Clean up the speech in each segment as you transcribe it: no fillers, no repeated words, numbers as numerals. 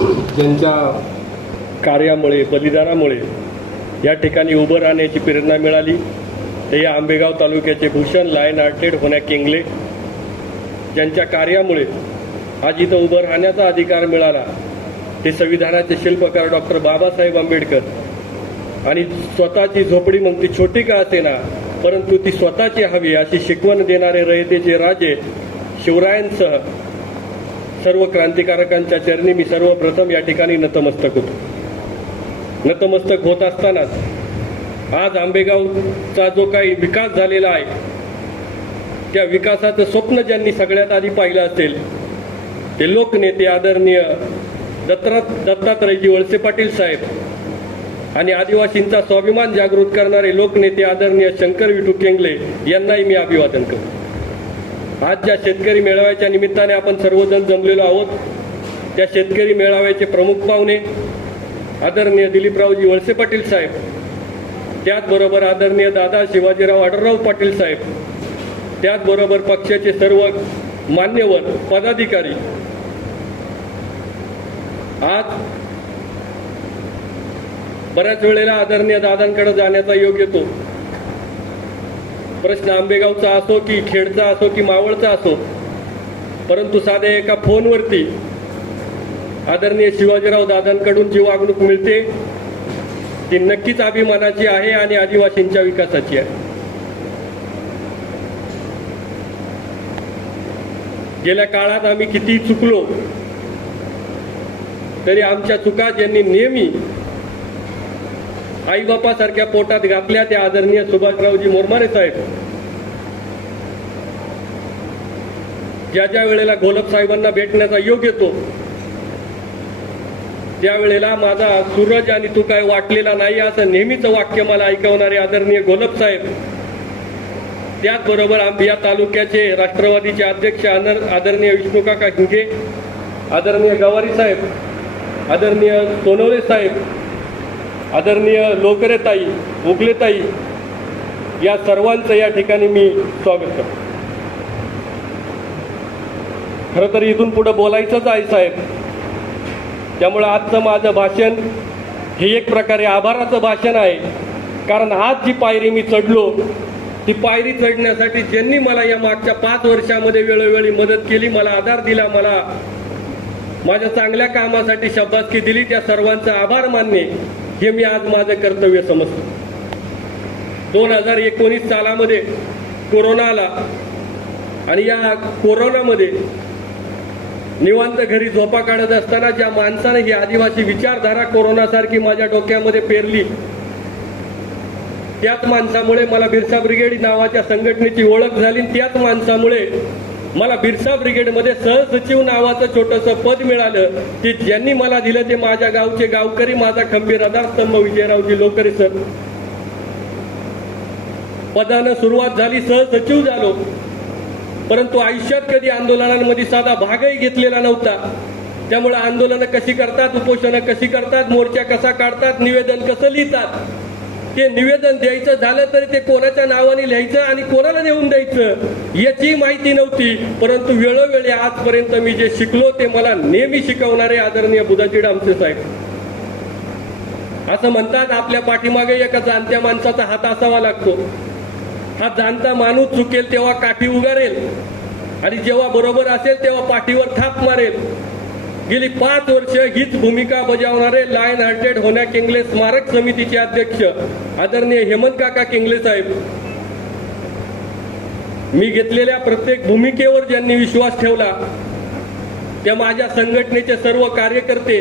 ज्यांच्या कार्यामुळे बलिदानामुळे या ठिकाणी उभं राहण्याची प्रेरणा मिळाली ते या आंबेगाव तालुक्याचे भूषण लायन हार्टेड होण्या केंगले, ज्यांच्या कार्यामुळे आज इथं उभं राहण्याचा अधिकार मिळाला ते संविधानाचे शिल्पकार डॉक्टर बाबासाहेब आंबेडकर। आणि स्वतःची झोपडी मग ती छोटी का असेना परंतु ती स्वतःची हवी अशी शिकवण देणारे रयतेचे राजे शिवरायांसह सर्व क्रांतिकारकांच्या चरणी मी सर्वप्रथम या ठिकाणी नतमस्तक होतो। नतमस्तक होत असतानाच आज आंबेगावचा जो काही विकास झालेला आहे त्या विकासाचं स्वप्न ज्यांनी सगळ्यात आधी पाहिलं असेल ते लोकनेते आदरणीय दत्तात्रयजी वळसे पाटील साहेब आणि आदिवासींचा स्वाभिमान जागृत करणारे लोकनेते आदरणीय शंकर विठू केंगले यांनाही मी अभिवादन करतो। आज ज्या शेतकरी मेळाव्याच्या निमित्ताने आपण सर्वजण जमलेलो आहोत त्या शेतकरी मेळाव्याचे प्रमुख पाहुणे आदरणीय दिलीपरावजी वळसे पाटील साहेब, त्याचबरोबर आदरणीय दादा शिवाजीराव आढळराव पाटील साहेब, त्याचबरोबर पक्षाचे सर्व मान्यवर पदाधिकारी। आज बऱ्याच वेळेला आदरणीय दादांकडे जाण्याचा योग येतो। प्रश्न आंबेगावचा असो की खेडचा असो की मावळचा असो, परंतु साध्या एका फोनवरती आदरणीय शिवाजीराव दादांकडून जी वागणूक मिळते ती नक्कीच अभिमानाची आहे आणि आदिवासींच्या विकासाची आहे। गेल्या काळात आम्ही किती चुकलो तरी आमच्या चुका ज्यांनी नेहमी आईबापासारख्या पोटात घातल्या त्या आदरणीय सुभाषरावजी मोरमारे साहेब, ज्या ज्या वेळेला घोलप साहेबांना भेटण्याचा योग येतो त्यावेळेला माझा सूरज आणि तू काय वाटलेला नाही असं नेहमीच वाक्य मला ऐकवणारे आदरणीय घोलप साहेब, त्याचबरोबर या तालुक्याचे राष्ट्रवादीचे अध्यक्ष आदरणीय विष्णुकाका हिंगे, आदरणीय गवारी साहेब, आदरणीय सोनवणे साहेब, आदरणीय लोकरेताई, उगलेताई, या सर्वांचं या ठिकाणी मी स्वागत करतो। खरं तर इथून पुढे बोलायचंच आहे साहेब, त्यामुळे आजचं माझं भाषण हे एक प्रकारे आभाराचं भाषण आहे। कारण आज जी पायरी मी चढलो ती पायरी चढण्यासाठी ज्यांनी मला या मागच्या 5 वर्षामध्ये वेळोवेळी मदत केली, मला आधार दिला, मला माझ्या चांगल्या कामासाठी शाबासकी दिली, त्या सर्वांचा आभार मानणे हे मी आज माझं कर्तव्य समजतो। 2019 सालामध्ये कोरोना आला आणि या कोरोनामध्ये निवांत घरी झोपा काढत असताना ज्या माणसाने ही आदिवासी विचारधारा कोरोनासारखी माझ्या डोक्यामध्ये पेरली त्याच माणसामुळे मला बिरसा ब्रिगेड नावाच्या संघटनेची ओळख झाली। त्याच माणसामुळे मला बिरसा ब्रिगेडमध्ये सहसचिव नावाचं छोटंसं पद मिळालं। ते ज्यांनी मला दिलं ते माझ्या गावचे गावकरी, माझा खंबीर आधारस्तंभ विजयरावजी लोकरे सर। पदानं सुरुवात झाली, सहसचिव झालो, परंतु आयुष्यात कधी आंदोलनांमध्ये साधा भागही घेतलेला नव्हता। त्यामुळे आंदोलनं कशी करतात, उपोषणं कशी करतात, मोर्चा कसा काढतात, निवेदन कसं लिहितात, ते निवेदन द्यायचं झालं तरी ते कोणाच्या नावाने लिहायचं आणि कोणाला नेऊन द्यायचं याची माहिती नव्हती। परंतु वेळोवेळी आजपर्यंत मी जे शिकलो ते मला नेहमी शिकवणारे आदरणीय बुधाजी डामसे साहेब। असं म्हणतात आपल्या पाठीमागे एका जाणत्या माणसाचा हात असावा लागतो। हा जाणता माणूस चुकेल तेव्हा काठी उगारेल आणि जेव्हा बरोबर असेल तेव्हा पाठीवर थाप मारेल। गेली 5 वर्ष हीच भूमिका बजावणारे लायन हार्टेड होण्या केंगले स्मारक समितीचे अध्यक्ष आदरणीय हेमंत काका केंगले साहेब, मी घेतलेल्या प्रत्येक भूमिकेवर ज्यांनी विश्वास ठेवला त्या माझ्या संघटनेचे सर्व कार्यकर्ते,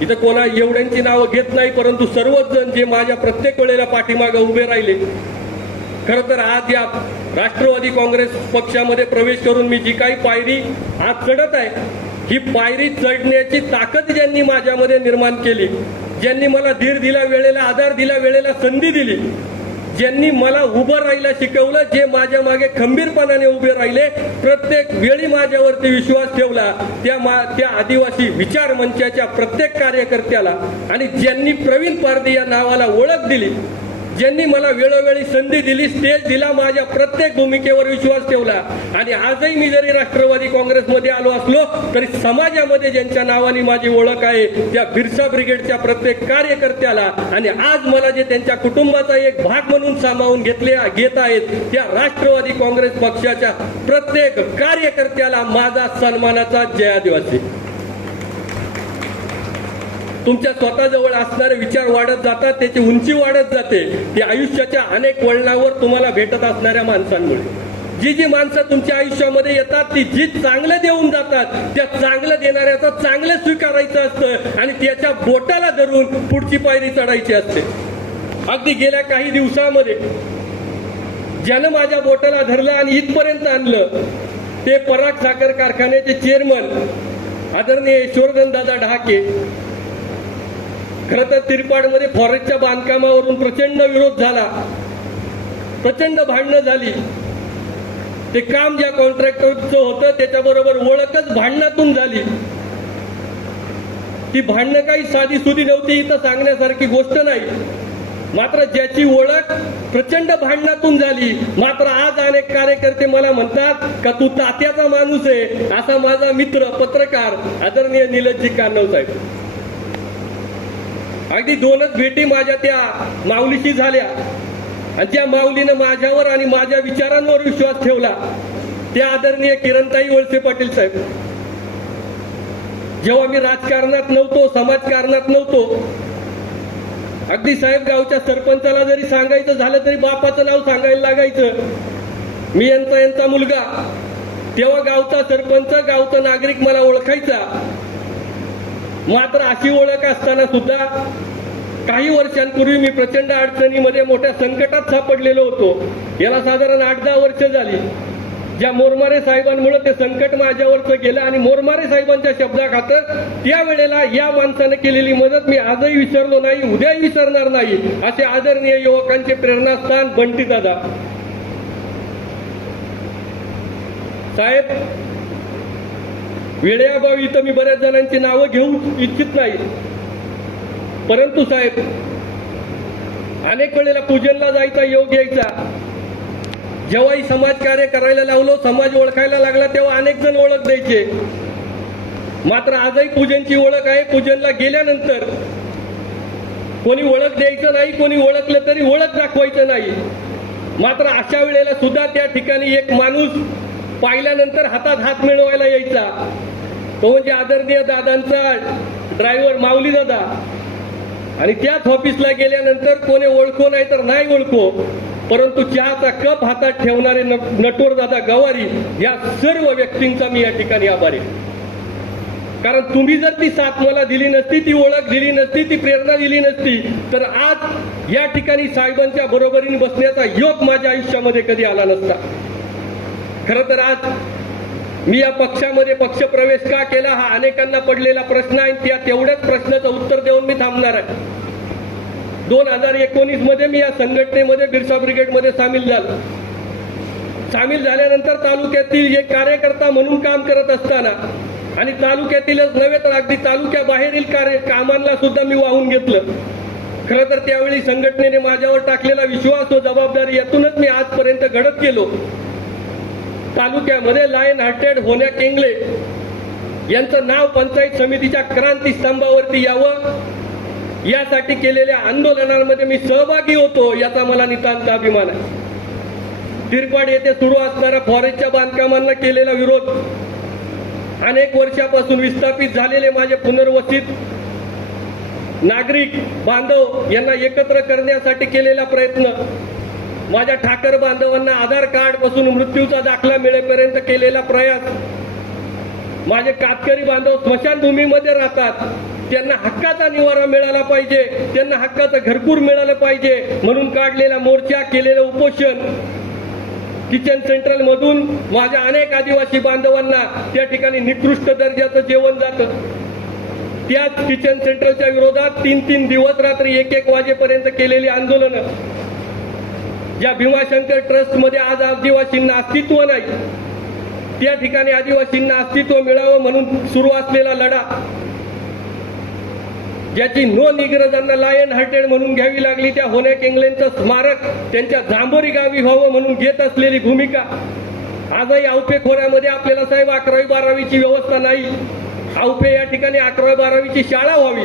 इथं कोणा एवढ्यांची नावं घेत नाही परंतु सर्वच जण जे माझ्या प्रत्येक वेळेला पाठीमागे उभे राहिले। खरं तर आज या राष्ट्रवादी काँग्रेस पक्षामध्ये प्रवेश करून मी जी काही पायरी आज चढत आहे ही पायरी चढण्याची ताकद ज्यांनी माझ्यामध्ये निर्माण केली, ज्यांनी मला धीर दिला, वेळेला आधार दिला, वेळेला संधी दिली, ज्यांनी मला उभं राहायला शिकवलं, जे माझ्या मागे खंबीरपणाने उभे राहिले, प्रत्येक वेळी माझ्यावरती विश्वास ठेवला त्या आदिवासी विचार मंचाच्या प्रत्येक कार्यकर्त्याला आणि ज्यांनी प्रवीण पारधी या नावाला ओळख दिली, ज्यांनी मला वेळोवेळी संधी दिली, स्टेज दिला, माझ्या प्रत्येक भूमिकेवर विश्वास ठेवला आणि आजही मी जरी राष्ट्रवादी काँग्रेसमध्ये आलो असलो तरी समाजामध्ये ज्यांच्या नावाने माझी ओळख आहे त्या बिरसा ब्रिगेडच्या प्रत्येक कार्यकर्त्याला आणि आज मला जे त्यांच्या कुटुंबाचा एक भाग म्हणून सामावून घेत आहेत त्या राष्ट्रवादी काँग्रेस पक्षाच्या प्रत्येक कार्यकर्त्याला माझा सन्मानाचा जयादिवासी. तुमच्या स्वतःजवळ असणारे विचार वाढत जातात, त्याची उंची वाढत जाते ते आयुष्याच्या अनेक वळणावर तुम्हाला भेटत असणाऱ्या माणसांमुळे. जी जी माणसं तुमच्या आयुष्यामध्ये येतात ती जी चांगलं देऊन जातात त्या चांगलं देणाऱ्याचं चांगलं स्वीकारायचं असतं आणि त्याच्या बोटाला धरून पुढची पायरी चढायची असते. अगदी गेल्या काही दिवसामध्ये ज्यानं माझ्या बोटाला धरलं आणि इथपर्यंत आणलं ते पराग साखर कारखान्याचे चेअरमन आदरणीय ईश्वरधन दादा ढाके. खरं तर तिरपाडमध्ये फॉरेस्टच्या बांधकामावरून प्रचंड विरोध झाला, प्रचंड भांडणं झाली. ते काम ज्या कॉन्ट्रॅक्टरचं होतं त्याच्याबरोबर ओळखच भांडणातून झाली. ती भांडणं काही साधी सुधी नव्हती, इथं सांगण्यासारखी गोष्ट नाही. मात्र ज्याची ओळख प्रचंड भांडणातून झाली, मात्र आज अनेक कार्यकर्ते मला म्हणतात का तू तात्याचा माणूस आहे. असा माझा मित्र पत्रकार आदरणीय निलजजी कान्हव साहेब. अगदी दोनच भेटी माझ्या त्या माऊलीशी झाल्या आणि ज्या माऊलीनं माझ्यावर आणि माझ्या विचारांवर विश्वास ठेवला त्या आदरणीय किरणताई वळसे पाटील साहेब. जेव्हा मी राजकारणात नव्हतो, समाजकारणात नव्हतो, अगदी साहेब गावच्या सरपंचाला जरी सांगायचं झालं तरी बापाचं नाव सांगायला लागायचं. मी यांचा मुलगा. तेव्हा गावचा सरपंच, गावचा नागरिक मला ओळखायचा. मात्र अशी ओळख असताना सुद्धा काही वर्षांपूर्वी मी प्रचंड अडचणीमध्ये मोठ्या संकटात सापडलेलो होतो. याला साधारण 8-10 वर्ष झाली. ज्या मोरमारे साहेबांमुळे ते संकट माझ्यावरचं गेलं आणि मोरमारे साहेबांच्या शब्दाखातर त्यावेळेला या माणसानं केलेली मदत मी आजही विसरलो नाही, उद्याही विसरणार नाही. असे आदरणीय युवकांचे प्रेरणास्थान बंटी दादा साहेब. वेळेअभावी इथं मी बऱ्याच जणांची नावं घेऊ इच्छित नाही, परंतु साहेब अनेक वेळेला पूजनला जायचा योग यायचा. जेव्हाही समाज कार्य करायला लावलो, समाज ओळखायला लागला तेव्हा अनेक जण ओळख द्यायचे. मात्र आजही पूजनची ओळख आहे. पूजनला गेल्यानंतर कोणी ओळख द्यायचं नाही, कोणी ओळखलं तरी ओळख दाखवायचं नाही. मात्र अशा वेळेला सुद्धा त्या ठिकाणी एक माणूस पाहिल्यानंतर हातात हात मिळवायला यायचा. तो म्हणजे आदरणीय दादांचा ड्रायव्हर माऊली दादा. आणि त्याच ऑफिसला गेल्यानंतर कोणी ओळखो नाही तर नाही ओळखो, परंतु चहाचा कप हातात ठेवणारे नटवर दादा गवारी या सर्व व्यक्तींचा मी या ठिकाणी आभारी. कारण तुम्ही जर ती साथ मला दिली नसती, ती ओळख दिली नसती, ती प्रेरणा दिली नसती तर आज या ठिकाणी साहेबांच्या बरोबरीने बसण्याचा योग माझ्या आयुष्यामध्ये कधी आला नसता. खरं तर आज मी या पक्षामध्ये पक्षप्रवेश का केला हा अनेकांना पडलेला प्रश्न आहे. त्या तेवढ्याच प्रश्नाचं उत्तर देऊन मी थांबणार आहे. 2019 मध्ये मी या संघटनेमध्ये बिरसा ब्रिगेडमध्ये सामील झालो. सामील झाल्यानंतर तालुक्यातील एक कार्यकर्ता म्हणून काम करत असताना आणि तालुक्यातीलच नव्हे तर अगदी तालुक्याबाहेरील कामांना सुद्धा मी वाहून घेतलं. खरं तर त्यावेळी संघटनेने माझ्यावर टाकलेला विश्वास व जबाबदारी यातूनच मी आजपर्यंत घडत गेलो. तालुक्यामध्ये लायन हार्टेड होण्या केंगले यांचं नाव पंचायत समितीच्या क्रांती स्तंभावरती यावं यासाठी केलेल्या आंदोलनांमध्ये मी सहभागी होतो, याचा मला नितांत अभिमान आहे. तिरपाड येथे सुरू असणाऱ्या फॉरेस्टच्या बांधकामांना केलेला विरोध, अनेक वर्षापासून विस्थापित झालेले माझे पुनर्वसित नागरिक बांधव यांना एकत्र करण्यासाठी केलेला प्रयत्न, माझ्या ठाकर बांधवांना आधार कार्ड पासून मृत्यूचा दाखला मिळेपर्यंत केलेला प्रयास, माझे कातकरी बांधव स्मशानभूमीमध्ये राहतात, त्यांना हक्काचा निवारा मिळाला पाहिजे, त्यांना हक्काचं घरकुल मिळालं पाहिजे म्हणून काढलेला मोर्चा, केलेलं उपोषण, किचन सेंट्रल मधून माझ्या अनेक आदिवासी बांधवांना त्या ठिकाणी निकृष्ट दर्जाचं जेवण जातं. त्याच किचन सेंट्रलच्या विरोधात 3-3 दिवस रात्री 1-1 वाजेपर्यंत केलेली आंदोलनं, ज्या भीमाशंकर ट्रस्ट मध्ये आज आदिवासींना अस्तित्व नाही त्या ठिकाणी आदिवासींना अस्तित्व मिळावं म्हणून सुरू असलेला लढा, ज्याची नोंद इंग्रजांना लायन हार्टेड म्हणून घ्यावी लागली, त्या होनॅक इंग्लंडचं स्मारक त्यांच्या जांभोरी गावी व्हावं म्हणून घेत असलेली भूमिका, आजही औपे खोऱ्यामध्ये आपल्याला साहेब 11वी-12वीची व्यवस्था नाही. औपे या ठिकाणी 11वी-12वीची शाळा व्हावी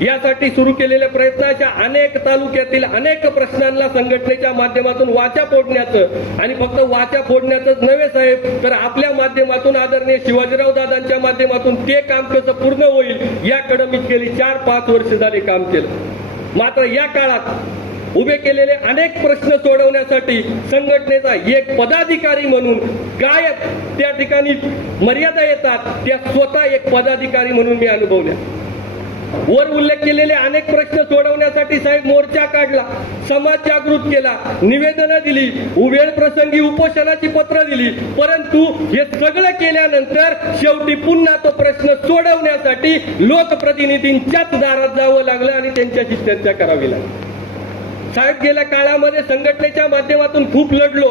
यासाठी सुरू केलेल्या प्रयत्नाच्या अनेक तालुक्यातील अनेक प्रश्नांना संघटनेच्या माध्यमातून वाचा फोडण्याचं, आणि फक्त वाचा फोडण्याचंच नव्हे साहेब, तर आपल्या माध्यमातून आदरणीय शिवाजीराव दादांच्या माध्यमातून ते काम कसं पूर्ण होईल याकडे मी गेली 4-5 वर्ष झाले काम केलं. मात्र या काळात उभे केलेले अनेक प्रश्न सोडवण्यासाठी संघटनेचा एक पदाधिकारी म्हणून काय त्या ठिकाणी मर्यादा येतात त्या स्वतः एक पदाधिकारी म्हणून मी अनुभवल्या. वर उल्लेख केलेले अनेक प्रश्न सोडवण्यासाठी साहेब मोर्चा काढला, समाज जागृत केला, निवेदनं दिली, वेळ प्रसंगी उपोषणाची पत्र दिली, परंतु हे सगळं केल्यानंतर शेवटी पुन्हा तो प्रश्न सोडवण्यासाठी लोकप्रतिनिधींच्याच दारात जावं लागलं आणि त्यांच्याशी चर्चा करावी लागली. साहेब गेल्या काळामध्ये संघटनेच्या माध्यमातून खूप लढलो,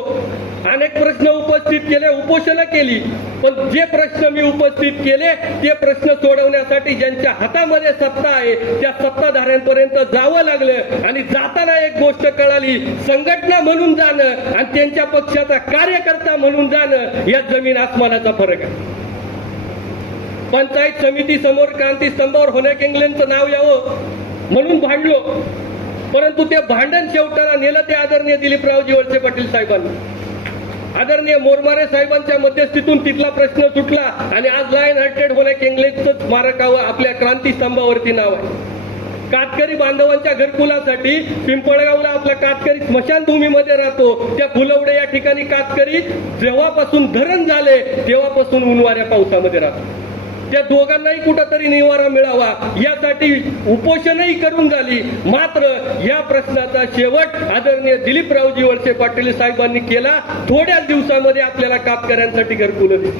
अनेक प्रश्न उपस्थित केले, उपोषणं केली, पण जे प्रश्न मी उपस्थित केले ते प्रश्न सोडवण्यासाठी ज्यांच्या हातामध्ये सत्ता आहे त्या सत्ताधाऱ्यांपर्यंत जावं लागलं. आणि जाताना एक गोष्ट कळाली, संघटना म्हणून जाणं आणि त्यांच्या पक्षाचा कार्यकर्ता म्हणून जाणं यात जमीन आसमानाचा फरक आहे. पंचायत समिती समोर क्रांतीस्तंभावर होनॅक इंग्लंडचं नाव यावं म्हणून भांडलो, परंतु ते भांडण शेवटाला नेलं ते आदरणीय दिलीपरावजी वळसे पाटील साहेबांनी. आदरणीय मोरमारे साहेबांच्या मध्यस्थीतून तिथला प्रश्न सुटला आणि आज लायन हार्टेड होनॅक इंग्लंडचं स्मारकावर आपल्या क्रांतीस्तंभावरती नाव आहे. कातकरी बांधवांच्या घरकुलासाठी पिंपळगावला आपला कातकरी स्मशानभूमीमध्ये राहतो, त्या फुलवडे या ठिकाणी कातकरी जेव्हापासून धरण झाले तेव्हापासून उन्हाळ्या पावसामध्ये राहतो. त्या दोघांनाही कुठंतरी निवारा मिळावा यासाठी उपोषणही करून झाली. मात्र या प्रश्नाचा शेवट आदरणीय दिलीपरावजी वळसे पाटील साहेबांनी केला. थोड्याच दिवसामध्ये आपल्याला कातकऱ्यांसाठी घरकुलं दिली.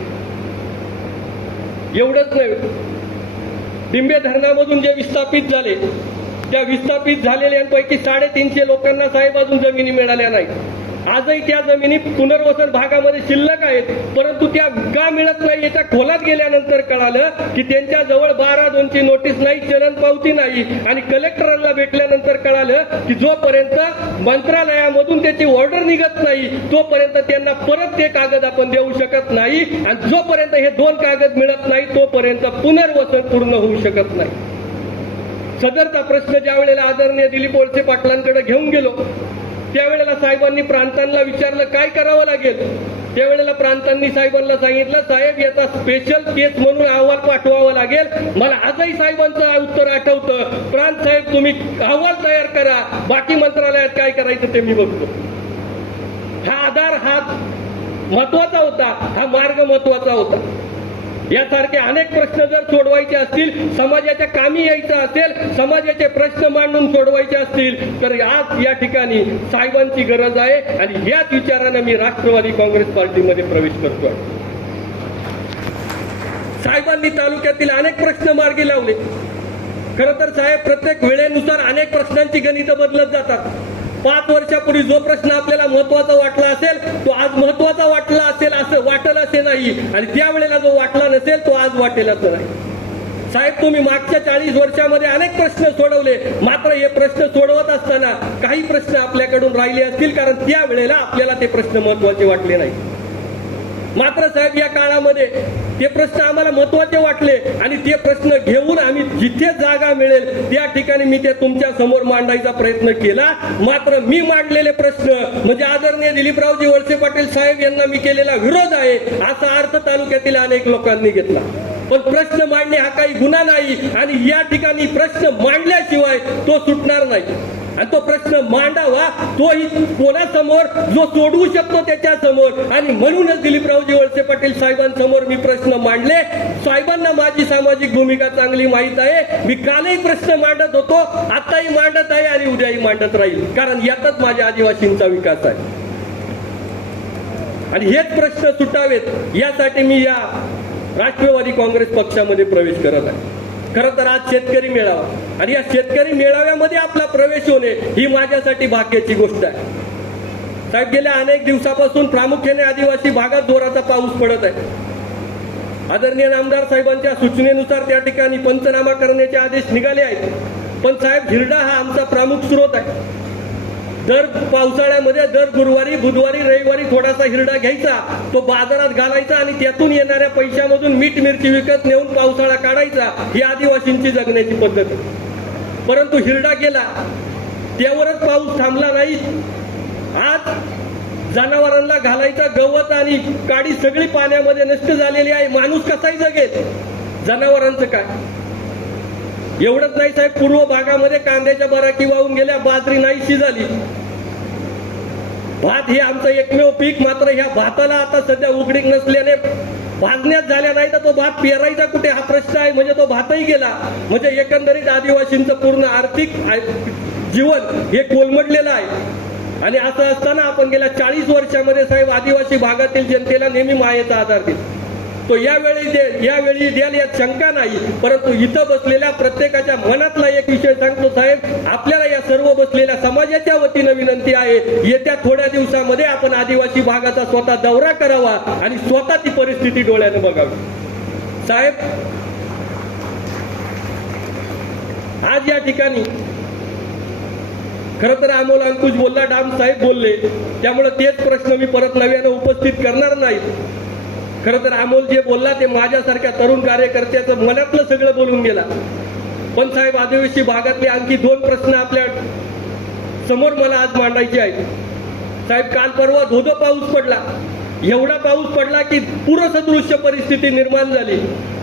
एवढंच नाही, डिंबे धरणामधून जे विस्थापित झाले त्या विस्थापित झालेल्यांपैकी 350 लोकांना साहेब अजून जमिनी मिळाल्या नाहीत. आजही त्या जमिनी पुनर्वसन भागामध्ये शिल्लक आहेत, परंतु त्या का मिळत नाही याच्या खोलात गेल्यानंतर कळालं की त्यांच्या जवळ 12(2) नोटीस नाही, चलन पावती नाही. आणि कलेक्टरांना भेटल्यानंतर कळालं की जोपर्यंत मंत्रालयामधून त्याची ऑर्डर निघत नाही तोपर्यंत त्यांना परत ते कागद आपण देऊ शकत नाही, आणि जोपर्यंत हे 2 कागद मिळत नाही तोपर्यंत पुनर्वसन पूर्ण होऊ शकत नाही. सदरचा प्रश्न ज्या वेळेला आदरणीय दिलीप वळसे पाटलांकडे घेऊन गेलो त्यावेळेला साहेबांनी प्रांतांना विचारलं काय करावं लागेल. त्यावेळेला प्रांतांनी साहेबांना सांगितलं, साहेब याचा स्पेशल केस म्हणून अहवाल पाठवावा लागेल. मला आजही साहेबांचं उत्तर आठवतं, प्रांत साहेब तुम्ही अहवाल तयार करा, बाकी मंत्रालयात काय करायचं ते मी बघतो. हा आधार हा महत्वाचा होता, हा मार्ग महत्वाचा होता. यासारखे अनेक प्रश्न जर सोडवायचे असतील, समाजाच्या कामी यायचं असेल, समाजाचे प्रश्न मांडून सोडवायचे असतील तर आज या ठिकाणी साहेबांची गरज आहे. आणि याच विचारानं मी राष्ट्रवादी काँग्रेस पार्टीमध्ये प्रवेश करतोय. साहेबांनी तालुक्यातील अनेक प्रश्न मार्गी लावले. खरं तर साहेब प्रत्येक वेळेनुसार अनेक प्रश्नांची गणितं बदलत जातात. 5 वर्षापूर्वी जो प्रश्न आपल्याला महत्वाचा वाटला असेल तो आज महत्वाचा वाटला असेल असं वाटेल असे नाही, आणि त्यावेळेला जो वाटला नसेल तो आज वाटेल असं नाही. साहेब तुम्ही मागच्या 40 वर्षामध्ये अनेक प्रश्न सोडवले, मात्र हे प्रश्न सोडवत असताना काही प्रश्न आपल्याकडून राहिले असतील कारण त्यावेळेला आपल्याला ते प्रश्न महत्वाचे वाटले नाही. मात्र साहेब या काळामध्ये ते प्रश्न आम्हाला महत्वाचे वाटले आणि ते प्रश्न घेऊन आम्ही जिथे जागा मिळेल त्या ठिकाणी मी ते तुमच्या समोर मांडायचा प्रयत्न केला. मात्र मी मांडलेले प्रश्न म्हणजे आदरणीय दिलीपरावजी वळसे पाटील साहेब यांना मी केलेला विरोध आहे असा अर्थ तालुक्यातील अनेक लोकांनी घेतला. पण प्रश्न मांडणे हा काही गुन्हा नाही आणि या ठिकाणी प्रश्न मांडल्याशिवाय तो सुटणार नाही. आणि तो प्रश्न मांडावा तोही कोणासमोर जो सोडवू शकतो त्याच्या समोर. आणि म्हणूनच दिलीपरावजी वळसे पाटील साहेबांसमोर मी प्रश्न मांडले. साहेबांना माझी सामाजिक भूमिका चांगली माहीत आहे. मी कालही प्रश्न मांडत होतो, आताही मांडत आहे आणि उद्याही मांडत राहील, कारण यातच माझ्या आदिवासींचा विकास आहे. आणि हेच प्रश्न सुटावेत यासाठी मी या राष्ट्रवादी काँग्रेस पक्षामध्ये प्रवेश करत आहे. खरं तर आज शेतकरी मेळावा आणि या शेतकरी मेळाव्यामध्ये आपला प्रवेश होणे ही माझ्यासाठी भाग्याची गोष्ट आहे. साहेब गेल्या अनेक दिवसापासून प्रामुख्याने आदिवासी भागात जोराचा पाऊस पडत आहे. आदरणीय नामदार साहेबांच्या सूचनेनुसार त्या ठिकाणी पंचनामा करण्याचे आदेश निघाले आहेत। पण साहेब, हिरडा हा आमचा प्रमुख स्रोत आहे। दर पावसाळ्यामध्ये दर गुरुवारी, बुधवारी, रविवारी थोडासा हिरडा घ्यायचा, तो बाजारात घालायचा आणि त्यातून येणाऱ्या पैशामधून मीठ मिरची विकत नेऊन पावसाळा काढायचा, ही आदिवासींची जगण्याची पद्धत आहे। परंतु हिरडा गेला, त्यावरच पाऊस थांबला नाही। आज जनावरांना घालायचा गवत आणि काडी सगळी पाण्यामध्ये नष्ट झालेली आहे। माणूस कसाही जगेल, जनावरांचं काय? एवढंच नाही साहेब, पूर्व भागामध्ये कांद्याच्या बराकी वाहून गेल्या, बाजरी नाहीशी झाली। भात हे आमचं एकमेव पीक, मात्र ह्या भाताला आता सध्या उघडीक नसल्याने भाजण्यात झाल्या नाही तर तो भात पेरायचा कुठे हा प्रश्न आहे। म्हणजे तो भातही गेला, म्हणजे एकंदरीत आदिवासींचं पूर्ण आर्थिक जीवन हे कोलमडलेलं आहे। आणि असं असताना आपण गेल्या 40 वर्षामध्ये साहेब आदिवासी भागातील जनतेला नेहमी मायेचा आधार दिला। तो यावेळी द्याल यात शंका नाही, परंतु इथं बसलेल्या प्रत्येकाच्या मनातला एक विषय सांगतो साहेब, आपल्याला या सर्व बसलेल्या समाजाच्या वतीनं विनंती आहे, येत्या थोड्या दिवसामध्ये आपण आदिवासी भागाचा स्वतः दौरा करावा आणि स्वतः ती परिस्थिती डोळ्यानं बघावी। साहेब, आज या ठिकाणी खरं तर अमोल अंकुश बोलला, डाम साहेब बोलले, त्यामुळे तेच प्रश्न मी परत नव्यानं उपस्थित करणार नाही। खरं तर अमोल जे बोलला ते माझ्यासारख्या तरुण कार्यकर्त्याचं मनातलं सगळं बोलून गेला। पण साहेब, आदिवासी भागातले आणखी 2 प्रश्न आपल्या समोर मला आज मांडायचे आहेत। साहेब, काल परवा धोधो पाऊस पडला, एवढा पाऊस पडला की पूरसदृश्य परिस्थिती निर्माण झाली।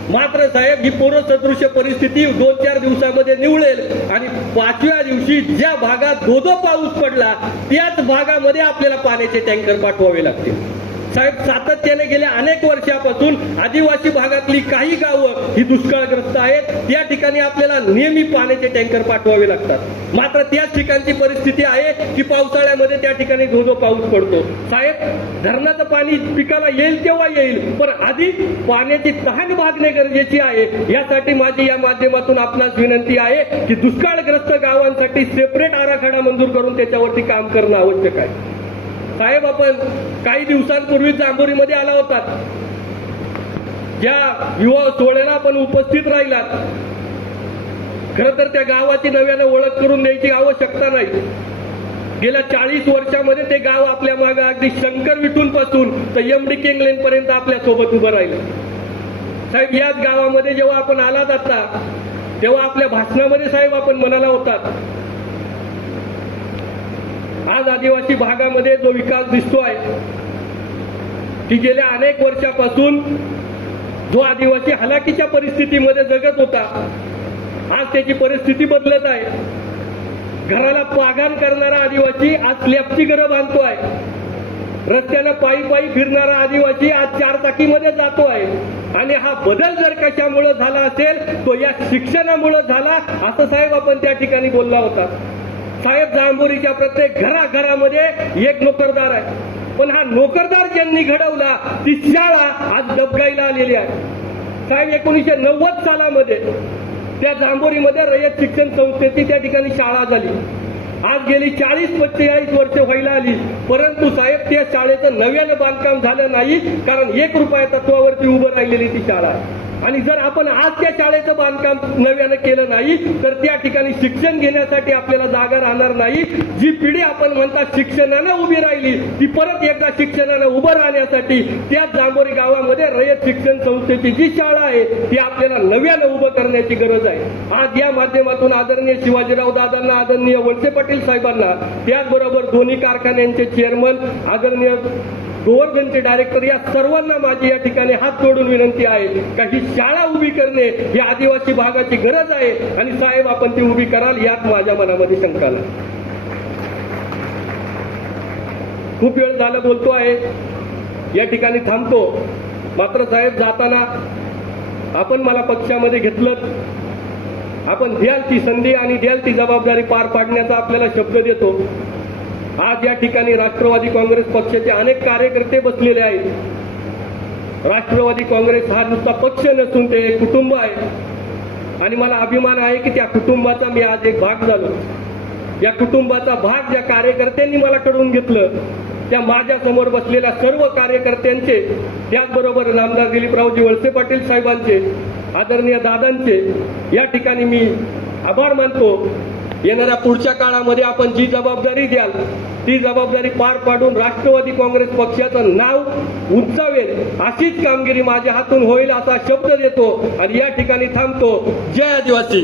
मात्र साहेब, ही पूरसदृश्य परिस्थिती 2-4 दिवसामध्ये निवळेल आणि 5व्या दिवशी ज्या भागात धोधो पाऊस पडला त्याच भागामध्ये आपल्याला पाण्याचे टँकर पाठवावे लागतील। साहेब, सातत्याने गेल्या अनेक वर्षापासून आदिवासी भागातली काही गावं ही दुष्काळग्रस्त आहेत, त्या ठिकाणी आपल्याला नेहमी पाण्याचे टँकर पाठवावे लागतात। मात्र त्याच ठिकाणची परिस्थिती आहे की पावसाळ्यामध्ये त्या ठिकाणी धोधो पाऊस पडतो। साहेब, धरणाचं पाणी पिकाला येईल तेव्हा येईल, पण आधी पाण्याची तहान भागणे गरजेची आहे। यासाठी माझी या माध्यमातून आपणास विनंती आहे की दुष्काळग्रस्त गावांसाठी सेपरेट आराखडा मंजूर करून त्याच्यावरती काम करणं आवश्यक आहे। साहेब, आपण काही दिवसांपूर्वी जांभोरीमध्ये आला होता, ज्या विवाह सोहळ्याला आपण उपस्थित राहिलात। खरं तर त्या गावाची नव्यानं ओळख करून द्यायची आवश्यकता नाही। गेल्या 40 वर्षामध्ये ते गाव आपल्या मागे अगदी शंकर विठून पासून तर एमडी केंगलेन पर्यंत आपल्या सोबत उभं राहिलं। साहेब, याच गावामध्ये जेव्हा आपण आलात आता, तेव्हा आपल्या भाषणामध्ये साहेब आपण म्हणाला होता, आज आदिवासी भागामध्ये जो विकास दिसतोय की गेल्या अनेक वर्षापासून जो आदिवासी हलाखीच्या परिस्थितीमध्ये जगत होता, आज त्याची परिस्थिती बदलत आहे। घराला पागान करणारा आदिवासी आज स्लॅबची घरं बांधतोय, रस्त्यानं पायी पायी फिरणारा आदिवासी आज 4 चाकीमध्ये जातोय। आणि हा बदल जर कशामुळे झाला असेल तो या शिक्षणामुळे झाला, असं साहेब आपण त्या ठिकाणी बोलला होता। साहेब, जांभोरीच्या प्रत्येक घराघरामध्ये एक नोकरदार आहे, पण हा नोकरदार ज्यांनी घडवला ती शाळा आज डबगाईला आलेली आहे। साहेब, 1990 सालामध्ये त्या जांभोरीमध्ये रयत शिक्षण संस्थेची त्या ठिकाणी शाळा झाली। आज गेली 40-45 वर्ष व्हायला आली, परंतु साहेब त्या शाळेचं नव्यानं बांधकाम झालं नाही, कारण 1 रुपया तत्वावरती उभं राहिलेली ती शाळा आहे। आणि जर आपण आज त्या शाळेचं बांधकाम नव्यानं केलं नाही तर त्या ठिकाणी शिक्षण घेण्यासाठी आपल्याला जागा राहणार नाही। जी पिढी आपण म्हणता शिक्षणानं उभी राहिली ती परत एकदा शिक्षणानं उभं राहण्यासाठी त्या जांभोरी गावामध्ये रयत शिक्षण संस्थेची जी शाळा आहे ती आपल्याला नव्यानं उभं करण्याची गरज आहे। आज या माध्यमातून आदरणीय शिवाजीराव दादांना, आदरणीय वळसे पाटील साहेबांना, त्याचबरोबर दोन्ही कारखान्यांचे चेअरमन, आदरणीय गोवर्धनचे डायरेक्टर, या सर्वांना माझी या ठिकाणी हात जोडून विनंती आहे का ही शाळा उभी करणे ही आदिवासी भागाची गरज आहे आणि साहेब आपण ती उभी कराल यात माझ्या मनामध्ये शंका नाही। खूप वेळ झाला बोलतो आहे, या ठिकाणी थांबतो। मात्र साहेब, जाताना आपण मला पक्षामध्ये घेतलं, आपण द्याल ती संधी आणि द्याल ती जबाबदारी पार पाडण्याचा आपल्याला शब्द देतो। आज या ठिकाणी राष्ट्रवादी काँग्रेस पक्षाचे अनेक कार्यकर्ते बसलेले आहेत। राष्ट्रवादी काँग्रेस हा नुसता पक्ष नसून ते एक कुटुंब आहे आणि मला अभिमान आहे की त्या कुटुंबाचा मी आज एक भाग झालो। या कुटुंबाचा भाग ज्या कार्यकर्त्यांनी मला कडून घेतलं त्या माझ्या समोर बसलेल्या सर्व कार्यकर्त्यांचे, त्याचबरोबर नामदार दिलीपरावजी वळसे पाटील साहेबांचे, आदरणीय दादांचे या ठिकाणी मी आभार मानतो. येणाऱ्या पुढच्या काळामध्ये आपण जी जबाबदारी द्याल ती जबाबदारी पार पाडून राष्ट्रवादी काँग्रेस पक्षाचं नाव उंचावेल अशीच कामगिरी माझ्या हातून होईल असा शब्द देतो आणि या ठिकाणी थांबतो. जय आदिवासी.